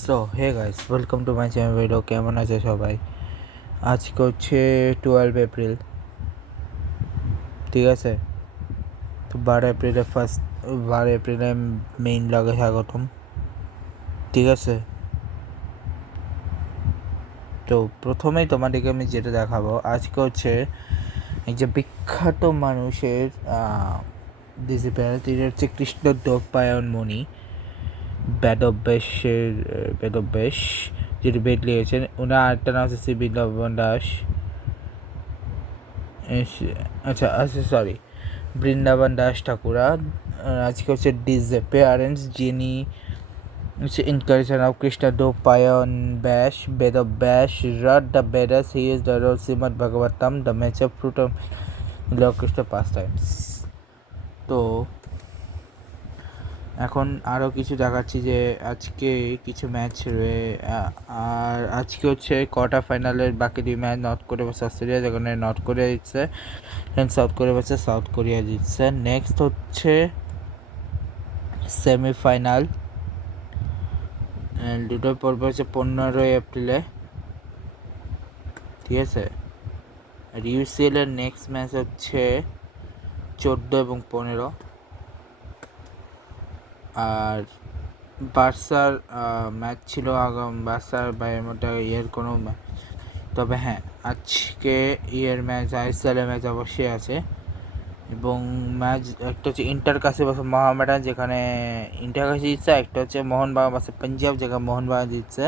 So hey guys, welcome to my channel video. কেমন আছে সবাই? আজকে হচ্ছে 12 এপ্রিল, ঠিক আছে? তো 12 এপ্রিলে মেইন ব্লগে স্বাগতম, ঠিক আছে? তো প্রথমেই তোমাদেরকে আমি যেটা দেখাবো, আজকে হচ্ছে এই যে বিখ্যাত মানুষের তিনি হচ্ছে কৃষ্ণদেবরায় মুনি বেদব্যাস যেটি বেদ লিখেছেন। ওনার আরেকটা নাম হচ্ছে শ্রী বৃন্দাবন দাস। সরি, বৃন্দাবন দাস ঠাকুরা। আজকে হচ্ছে ডিসঅ্যাপিয়ারেন্স, যিনি হচ্ছে ইনকারেশন অফ কৃষ্ণদেবরায়ণ ব্যাস বেদব্যাস রড the Vedas. He is the Shrimad Bhagavatam, the mature fruit of lord Krishna pastimes. তো এখন আরও কিছু দেখাচ্ছি যে আজকে কিছু ম্যাচ আর আজকে হচ্ছে কোয়ার্টার ফাইনালের বাকি দুই match north Korea versus Australia, যেখানে নর্থ কোরিয়া জিতছে, south Korea versus south Korea জিতছে। নেক্সট হচ্ছে সেমিফাইনাল, দুটোই পড়বে হচ্ছে 15 এপ্রিলে, ঠিক আছে? আর ইউসিএল এর নেক্সট ম্যাচ হচ্ছে 14 এবং 15। আর বার্সার ম্যাচ ছিল বার্সার বাইরের মধ্যে কোনো ম্যাচ, তবে হ্যাঁ আজকে ম্যাচ আইএসএলের ম্যাচ অবশ্যই আছে। এবং ম্যাচ একটা হচ্ছে ইন্টার কাশি ভার্সেস মোহামেডান, যেখানে ইন্টার কাশি জিতছে। একটা হচ্ছে মোহনবাগান ভার্সেস পাঞ্জাব, যেখানে মোহনবাগান জিতছে।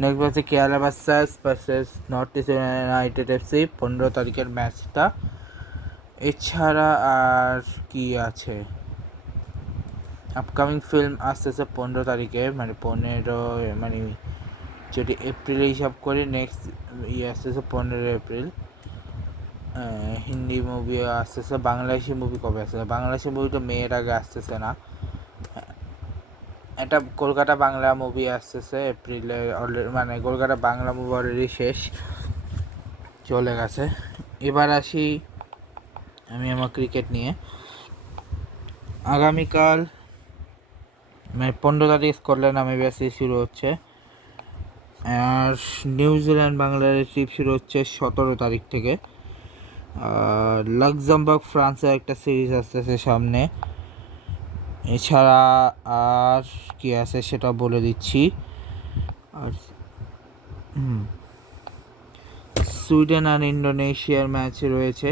নেক্সট হচ্ছে Kerala versus north east United FC, 15 তারিখের ম্যাচটা। এছাড়া আর কি আছে, আপকামিং ফিল্ম আসতেছে 15 তারিখে, মানে 15 মানে যদি এপ্রিলে হিসাব করি, নেক্সট আসতেছে 15 এপ্রিল। হিন্দি মুভি আসতেছে। বাংলাদেশি মুভি কবে আসতেছে? বাংলাদেশি মুভি তো মেয়ের আগে আসতেছে না। এটা কলকাতা বাংলা মুভি আসতেছে এপ্রিলে অলরেডি, মানে কলকাতা বাংলা মুভি অলরেডি শেষ, চলে গেছে। এবার আসি আমি আমার ক্রিকেট নিয়ে। আগামীকাল মানে 15 তারিখ স্কটল্যান্ড আমেরিকা সিরিজ শুরু হচ্ছে। আর নিউজিল্যান্ড বাংলাদেশ ট্রিপ শুরু হচ্ছে 17 তারিখ থেকে। আর লাক্সেমবার্গ ফ্রান্সের একটা সিরিজ আসতেছে সামনে। এছাড়া আর কি আছে সেটা বলে দিচ্ছি। আর সুইডেন আর ইন্দোনেশিয়ার ম্যাচ রয়েছে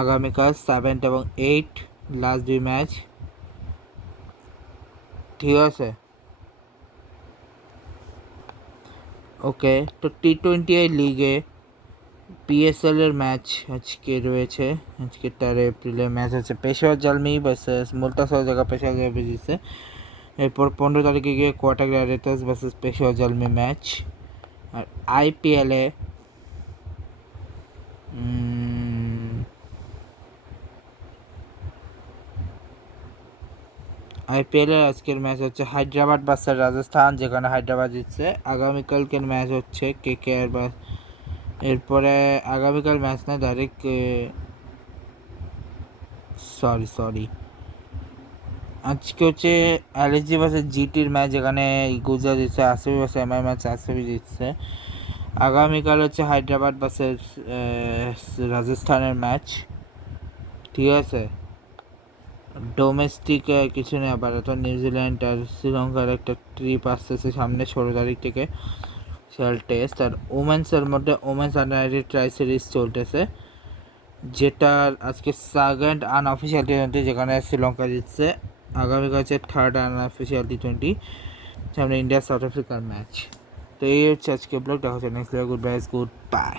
আগামীকাল 7 এবং 8, লাস্ট দুই ম্যাচ, ঠিক আছে? ওকে, তো T20 লিগে পিএসএল এর ম্যাচ আজকে রয়েছে। আজকে 13 এপ্রিলের ম্যাচ হচ্ছে পেশাওয়ার জালমি ভার্সেস মুলতাসর, জায়গা পেশাওয়ার জালমি জিতছে। এরপর 15 তারিখে গিয়ে Quetta gladiators versus Peshawar Zalmi match. আর আইপিএলে আজকের ম্যাচ হচ্ছে হায়দ্রাবাদ ভার্সেস রাজস্থান, যেখানে হায়দ্রাবাদ জিতছে। আগামীকালকের ম্যাচ হচ্ছে কেকেআর বা এরপরে আগামীকাল ম্যাচ না, ডাইরেক্ট সরি আজকে হচ্ছে এলএসজি ভার্সেস জিটির ম্যাচ, যেখানে গুজরাট জিতছে। RCB versus MI match RCB জিতছে। আগামীকাল হচ্ছে হায়দ্রাবাদ ভার্সেস রাজস্থানের ম্যাচ, ঠিক আছে? ডোমেস্টিক কিছু নেই আপাতত। নিউজিল্যান্ড আর শ্রীলঙ্কার একটা ট্রিপ আসতেছে সামনে 16 তারিখ থেকে, টেস্ট। আর ওমেন্সের মধ্যে ওমেন্স আন্ডার ট্রাই সিরিজ চলতেছে, যেটার আজকে সেকেন্ড আনঅফিসিয়াল T20, যেখানে শ্রীলঙ্কা জিতছে। আগামীকাল হচ্ছে থার্ড আনঅফিসিয়াল T20, সামনে ইন্ডিয়া সাউথ আফ্রিকার ম্যাচ। তো এই হচ্ছে আজকে ব্লগ। দেখা হচ্ছে নেক্সট, গুড বাই।